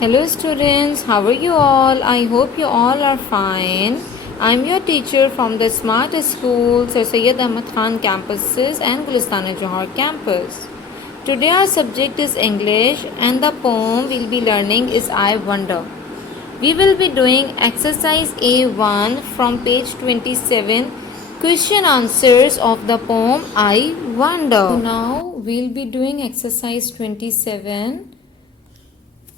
Hello students, how are you all? I hope you all are fine. I am your teacher from the Smart School, Sir Syed Ahmad Khan campuses and Gulistana Johar campus. Today our subject is English and the poem we'll be learning is I Wonder. We will be doing exercise A1 from page 27, question answers of the poem I Wonder. So now we'll be doing exercise 27.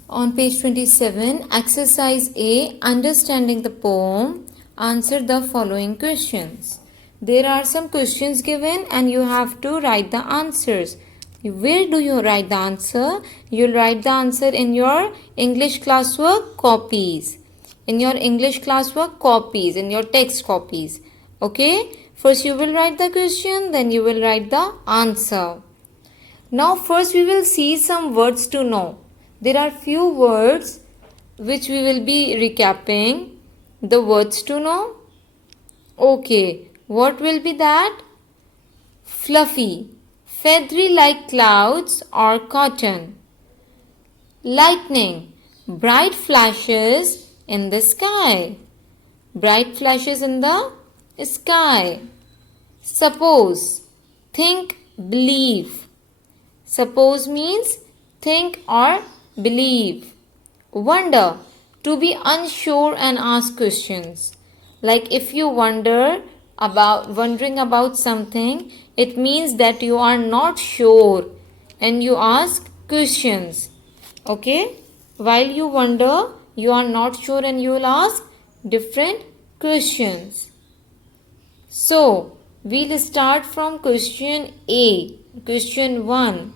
On page 27, exercise A, understanding the poem, answer the following questions. There are some questions given and you have to write the answers. Where do you write the answer? You'll write the answer in your English classwork copies. In your English classwork copies, in your text copies. Okay? First you will write the question, then you will write the answer. Now first we will see some words to know. There are few words which we will be recapping. The words to know. Okay, what will be that? Fluffy, feathery like clouds or cotton. Lightning, bright flashes in the sky. Bright flashes in the sky. Suppose, think, believe. Suppose means think or believe. Wonder, to be unsure and ask questions. Like if you wondering about something, it means that you are not sure and you ask questions. Okay? While you wonder, you are not sure and you will ask different questions. So, we'll start from question A, question 1.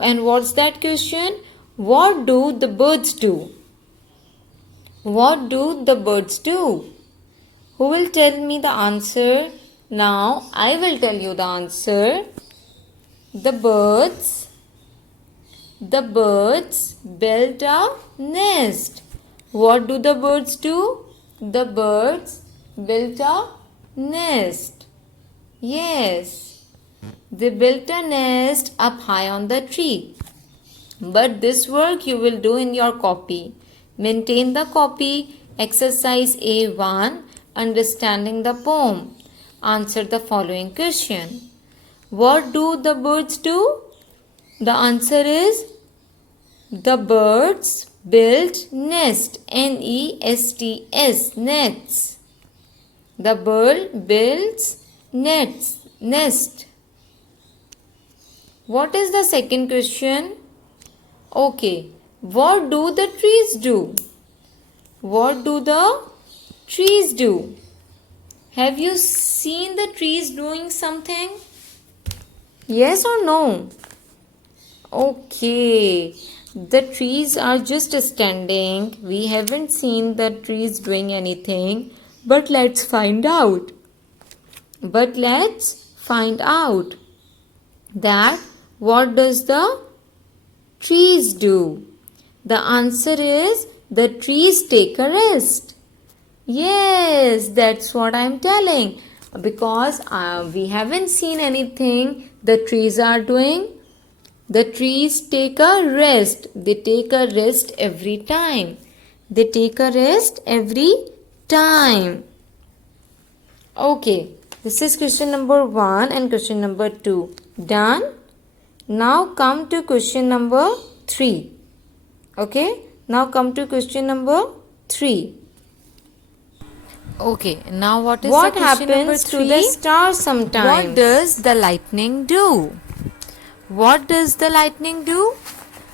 And what's that question? What do the birds do? What do the birds do? Who will tell me the answer? Now I will tell you the answer. The birds build a nest. What do the birds do? The birds built a nest. Yes, they built a nest up high on the tree. But this work you will do in your copy. Maintain the copy. Exercise A1, understanding the poem. Answer the following question. What do the birds do? The answer is the birds build nest. N-E-S-T-S, nets. The bird builds nest. What is the second question? Okay, what do the trees do? What do the trees do? Have you seen the trees doing something? Yes or no? Okay, the trees are just standing. We haven't seen the trees doing anything. But let's find out. That what does the trees do? The answer is the trees take a rest. Yes, that's what I'm telling. Because we haven't seen anything the trees are doing. The trees take a rest. They take a rest every time. They take a rest every time. Okay, this is question number 1 and question number 2. Done? Now come to question number 3. Okay, now come to question number 3. Okay, now what happens to the star sometimes? What does the lightning do? What does the lightning do?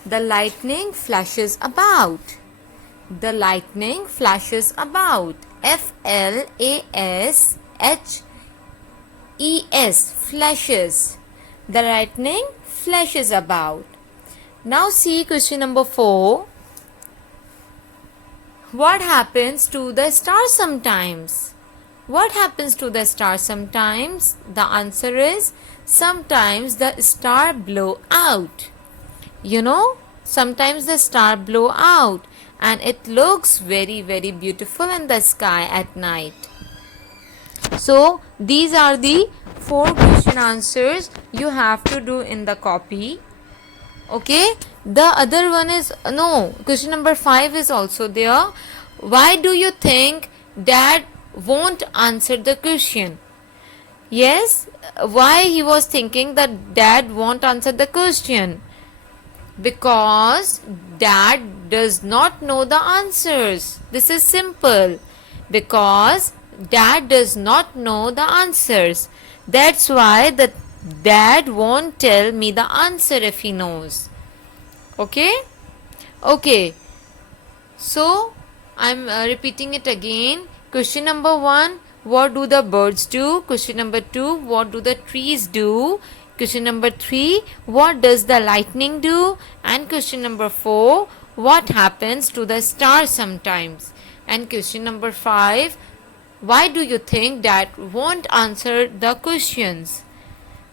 The lightning flashes about. The lightning flashes about. F-L-A-S-H-E-S, flashes. The lightning flashes about. Now see question number 4. What happens to the star sometimes? What happens to the star sometimes? The answer is sometimes the star blow out. You know, sometimes the star blow out and it looks very, very beautiful in the sky at night. So these are the 4 question answers you have to do in the copy. Okay, The other one is no. Question number 5 is also there. Why do you think dad won't answer the question? Yes, why he was thinking that dad won't answer the question? Because dad does not know the answers. This is simple. Because dad does not know the answers. That's why the dad won't tell me the answer if he knows. Okay? Okay. So, I'm repeating it again. Question number 1, what do the birds do? Question number 2, what do the trees do? Question number 3, what does the lightning do? And question number 4, what happens to the star sometimes? And question number 5, why do you think dad won't answer the questions?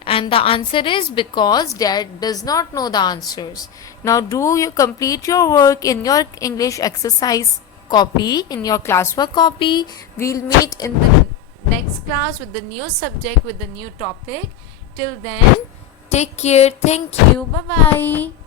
And the answer is because dad does not know the answers. Now do you complete your work in your English exercise copy, in your classwork copy. We'll meet in the next class with the new subject, with the new topic. Till then, take care. Thank you. Bye bye.